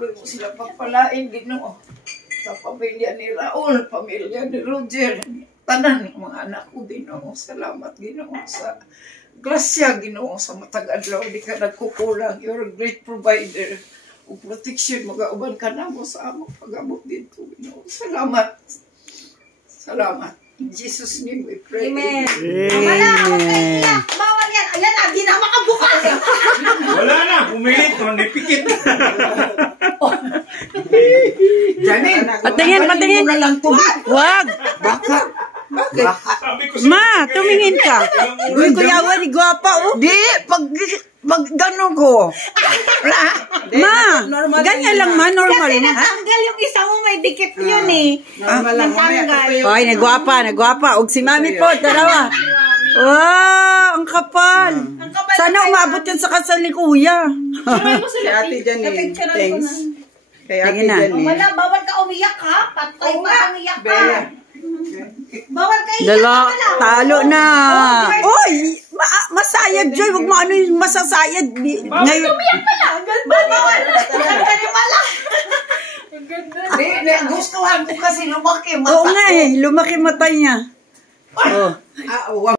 Tuloy mo sila pagpalain, Ginoo. Sa pamilya ni Raul, pamilya ni Roger, tanan ng mga anak ko, Ginoo. Salamat, Ginoo, sa grasya, Ginoo, sa matag-adlaw. Di ka nagkukulang. You're a great provider. O protection, mag-auban ka na mo sa among pag-abot dito, Ginoo. Salamat. Salamat. In Jesus' name we pray. Amen. Wala, huwag kayo iyak. Bawal yan. Ayan na, di na makabukas. Wala na, pumilit. Hindi pikit. Janin, Patingin. Wag. Baka. Bakit? Sabi ko Ma, tumingin ka. Uy, Kuya Wari, gwapa, oh. Di, pag gano'n ko. Ma, ganyan lang, ma. Normal. Kasi natanggal yung isa mo, may dikit yun eh. Natanggal. Hoy, nagwapa. Og si Mami po, dalawa. Wow, ang kapal. Sana umabot yan sa kasal ni Kuya. Si Ate Janine, thanks. Kay Ate Janine. Wala, bawal ka umiyak ha. Patay pa umiyak ka. Bawal ka iyak. Talo na. Oy, masayad, Joy. Huwag mo ano yung masasayad. Ngayon. Umiyak ka lang. Bawal. Ganda ni Mala. Gustuhan ko kasi lumaki mata. Oo nga eh, lumaki mata niya. Oh.